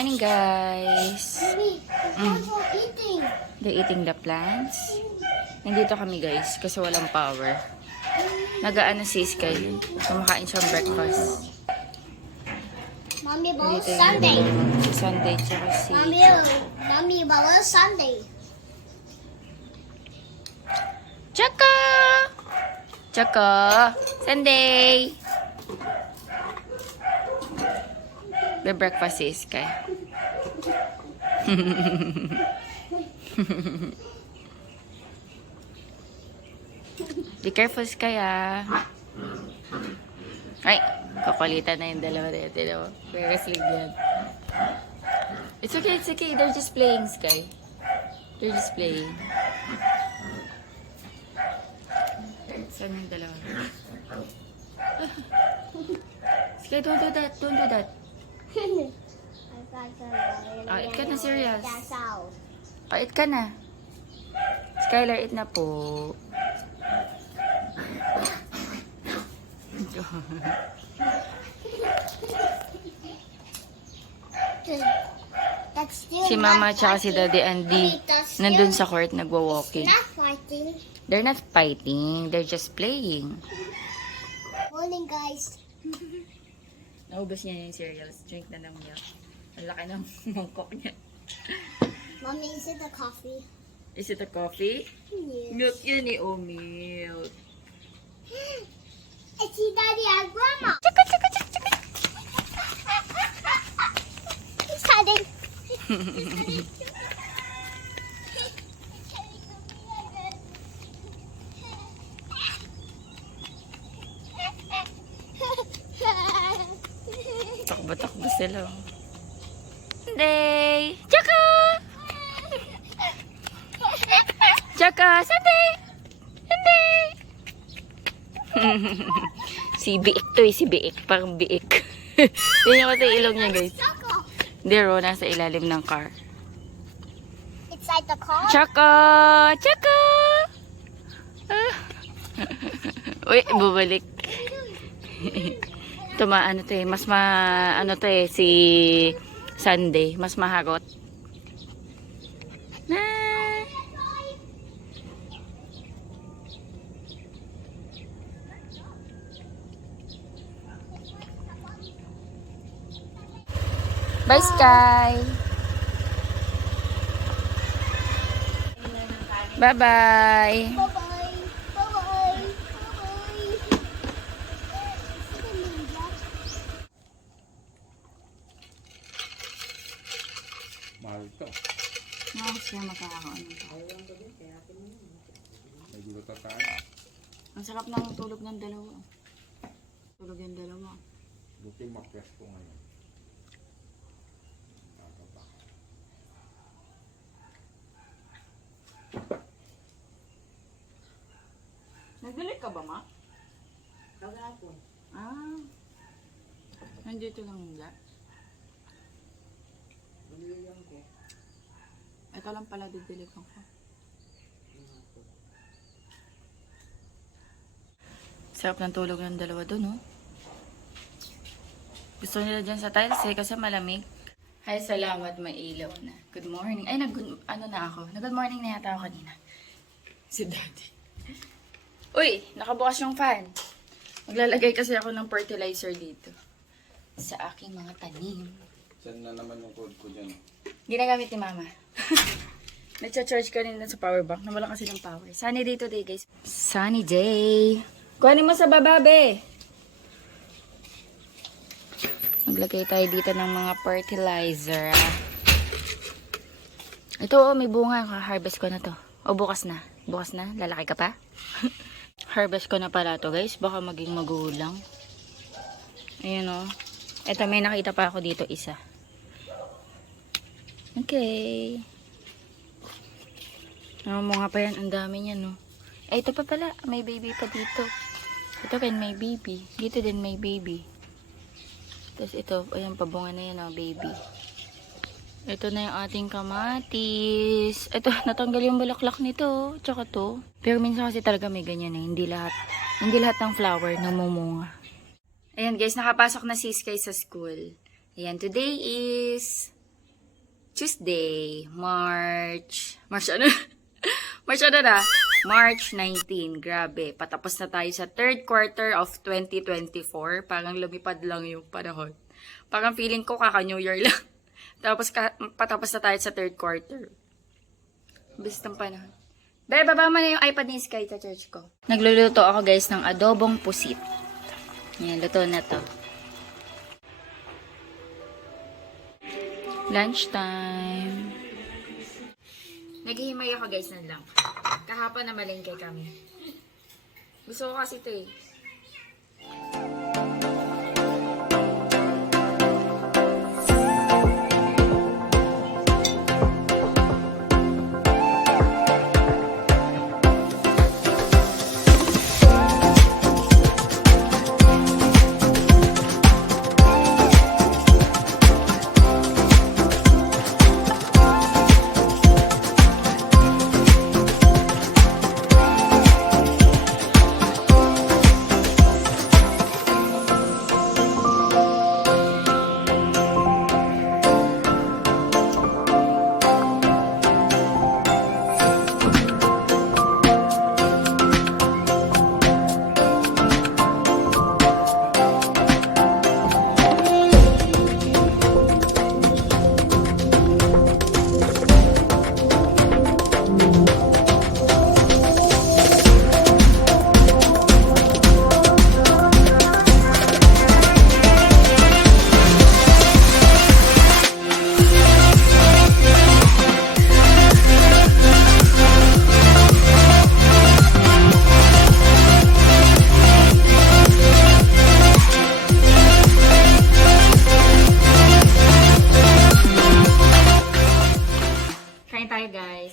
morning, guys. Eating. They're eating the plants. Nandito kami, guys, kasi walang power. Nagaan na si Sky. Kumakain siyang breakfast. Mommy, bawal Dito yung Sunday. Si Sunday, tsaka si... Mommy, bawal Sunday. Tsaka! Tsaka! Sunday! The breakfast si Sky. Be careful, Sky, ah. Ay, kakulitan na yung dalawa na yun. Wrestling yan. It's okay, it's okay. They're just playing, Sky. They're just playing. Saan yung dalawa? Sky, don't do that. Don't do that. Eat ka na, serious. Eat ka na. Skylar, eat na po. Si Mama tsaka si Daddy Andy nandun sa court nagwa-walking. Not fighting. They're not fighting. They're just playing. Morning, guys. Naubos niya yung cereals. Drink na ng milk. Ang laki ng mangkok niya. Mommy, is it a coffee? Is it a coffee? Yes. Milk yun eh. Oh, milk. It's your daddy and grandma. Excited. Takbo-takbo sila. Sunday! Tsaka! Tsaka! Sunday! Sunday! Si Biik to eh. Si Biik. Parang Biik. Tingnan ko sa ilong niya, guys. Hindi, Ro. Nasa ilalim ng car. Inside the car? Tsaka! Tsaka! Uy, bubalik. Ano to eh, mas ano to eh, si Sunday, mas mahagot. Na. Bye, Sky. Bye-bye. Bye-bye. Bye-bye. Bye-bye. Mahal ito. Nakakos kaya magkakaroon. May gulata tayo. Ang sarap ng tulog ng dalawa. Tulog yung dalawa. Buti ma-press ko ngayon. Bababa. Nagdilit ka ba, Ma? Kagapon. Ah. Nandito lang nila. Nililiyan ko. Ito lang pala didilikan ko. Sarap ng tulog ng dalawa dun, oh. Gusto nila dyan sa tiles eh, kasi malamig. Ay, salamat, may ilaw na. Good morning. Ay, ano na ako? Nag-good morning na yata ako kanina. Si Daddy. Uy, nakabukas yung fan. Maglalagay kasi ako ng fertilizer dito. Sa aking mga tanim. Saan na naman yung code ko dyan? Ginagamit ni Mama. Nagcha-charge ka rin sa power bank. Nawala kasi ng power. Sunny day today, guys. Sunny day. Kuhanin mo sa baba, be. Maglagay tayo dito ng mga fertilizer. Ito, oh, may bunga. Harvest ko na to. O, bukas na. Bukas na? Lalaki ka pa? Harvest ko na pala to, guys. Baka maging magulang. Ayun, oh. Ito, may nakita pa ako dito, isa. Okay. Mga pa yan. Ang dami niyan, no. Ay, ito pa pala. May baby pa dito. Ito rin may baby. Dito din may baby. Tapos ito, ayan, pabunga na yan, oh, baby. Ito na yung ating kamatis. Ito, natanggal yung bulaklak nito. Tsaka to. Pero minsan kasi talaga may ganyan eh. Hindi lahat ng flower namumunga. Ayan guys, nakapasok na si Sky sa school. Ayan, today is Tuesday, March ano? March ano na? March 19. Grabe, patapos na tayo sa third quarter of 2024. Parang lumipad lang yung panahon. Parang feeling ko kaka-New Year lang. Tapos patapos na tayo sa third quarter. Bilis ng panahon. Bebe, baba mo na yung iPad ni Sky sa church ko. Nagluluto ako guys ng adobong pusit. Yan, luto na to. Lunchtime. Naghihimay ako guys ng lang. Kahapon na malengke kami. Gusto ko kasi ito eh.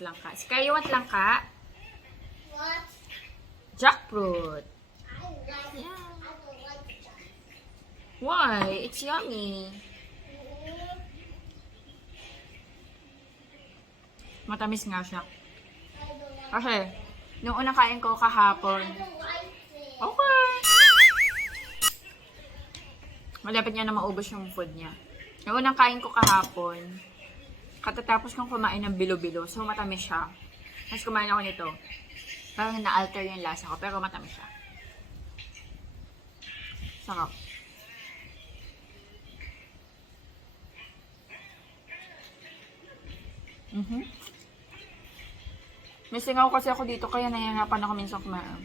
Langka. Sky, you want langka? What? Jackfruit. I don't like that. Why? It's yummy. Matamis nga siya. Kasi, nung unang kain ko kahapon. Okay. Malapit niya na maubos yung food niya. Nung unang kain ko kahapon, katatapos kong kumain ng bilo-bilo, so matamis siya. Tapos kumain ako nito. Parang na-alter yung lasa ko, pero matamis siya. Sarap. Missing ako kasi ako dito, kaya nahihirapan ako minsan kumain.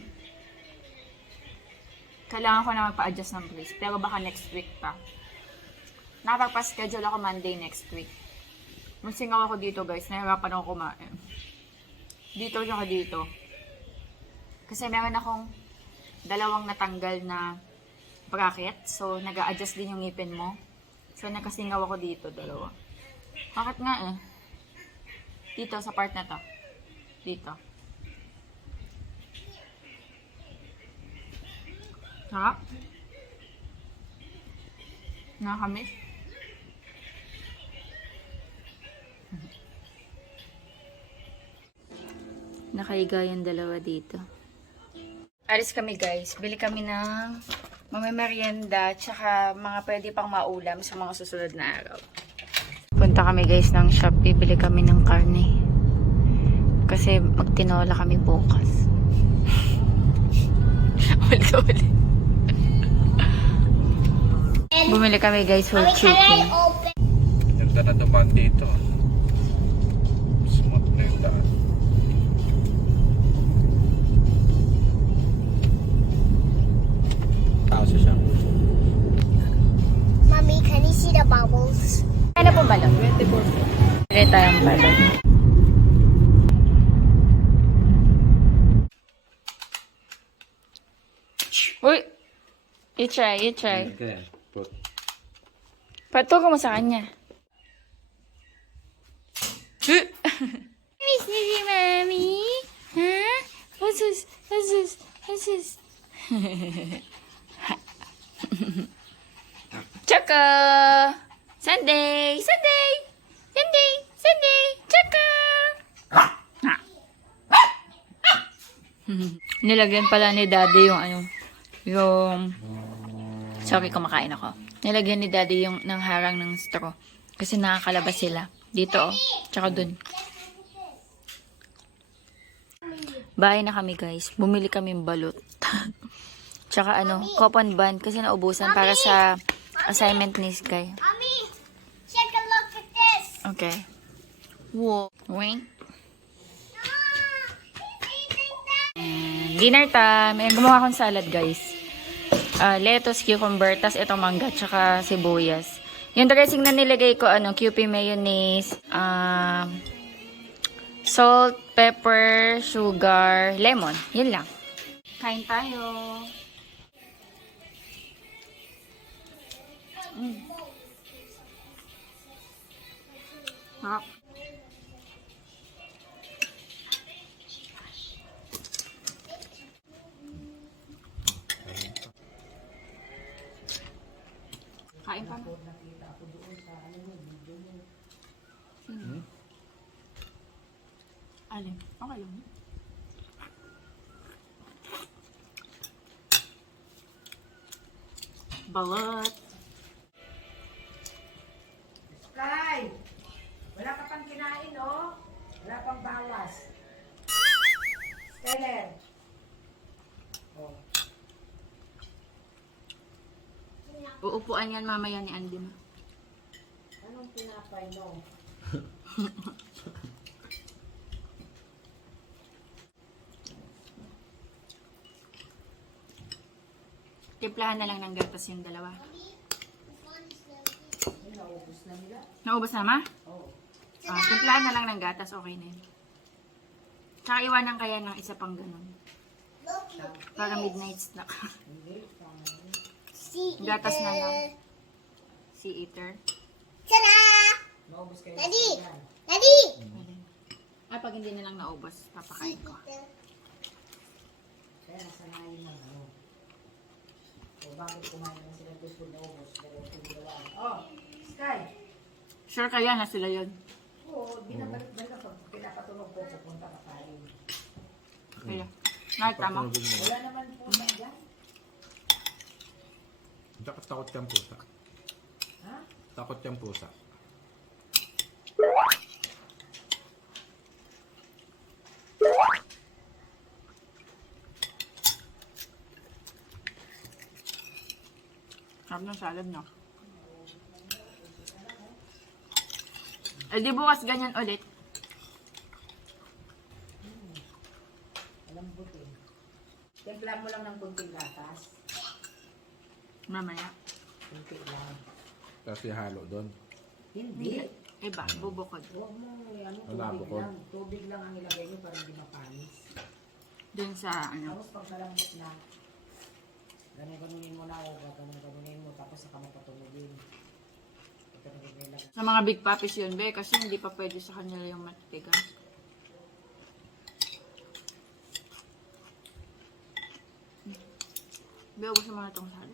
Kailangan ko na magpa-adjust ng place, pero baka next week pa. Nakapag-schedule ako Monday next week. Masingaw ako dito guys, nahirapan ako kumain. Dito siya dito. Kasi meron akong dalawang natanggal na bracket. So, nag-a-adjust din yung ngipin mo. So, nakasingaw ako dito, dalawa. Bakit nga eh? Dito, sa part na to. Dito. Sarap. Nakakamiss. Nakaiga yung dalawa dito. Alis kami guys. Bili kami ng mamamerienda tsaka mga pwede pang maulam sa mga susunod na araw. Punta kami guys ng shop. Bibili kami ng karne. Kasi magtinola kami bukas. Ulit-ulit. Bumili kami guys for chicken. Ganda na naman dito. Smooth na yung daan. Taos siya. Mommy, can you see the bubbles? Ano po balon? 24. Pili tayong balon. Uy! You try. Okay. Put. Patuko mo sa kanya. Miss niyo si Mami? Ha? Asus. Choco! Sunday! Choco! Nilagyan pala ni Daddy yung sorry, kumakain ako. Nilagyan ni Daddy yung ng harang ng straw. Kasi nakakalabas sila. Dito, oh. Tsaka dun. Bahay na kami, guys. Bumili kami ng balot. Tsaka ano, coupon band kasi naubusan para sa assignment ni Sky. Mommy, take a look at this. Okay. Whoa. Wait. Dinner time. Ayan, gumawa akong salad, guys. Lettuce, cucumber, tas itong mangga, tsaka sibuyas. Yung dressing na nilagay ko, QP mayonnaise, salt, pepper, sugar, lemon. Yun lang. Kain tayo. Sarap. Kain pa mo. Alin? Okay lang. Balat. Sky! Wala ka pang kinain, oh. Wala pang bawas. Skyler. Oh. Uupuan yan mamaya ni Andy. Anong pinapay mo? Timplahan na lang ng gatas yung dalawa. Naubos na nila. Naubos na, ma? Oo. Timplahan na lang ng gatas, okay na yun. Tsaka iwanan kaya ng isa pang ganun. Para midnight snack. See, Gatas na lang. Sea eater. Ta-da! Naubos kayo. Daddy! Daddy! Pag hindi na lang naubos, papakain ko. Kaya nasanayin ng ano. O bakit kumain na sila gusto naubos? Pero tumulawa. Oh, Sky! Sure kaya na sila yun. Oo, binabalik-balik pag pinapatulog ko, pupunta ka pa rin. Kaya. Nakita mo? Patunogin mo. Wala naman po na dyan. Takot yung pusa. Ha? Takot yung pusa. Sarap ng salad, no? Eh, di bukas ganyan ulit. Alam butin. Timpla mo lang ng kunting gatas. Mamaya. Kunti lang. Tapos ihalo doon. Hindi. Iba, bubukod. Huwag mo, ano, Wala tubig bukod. lang. Tubig lang ang ilagay mo para hindi mapanis. Dun sa, Tapos pag malambot na, ganun-ganunin mo na o ganun-ganunin mo tapos saka mo patulogin. Ito na nilagay. sa mga big puppies yun, be, kasi hindi pa pwede sa kanila yung matitigas. Be, ubos mo na itong salad.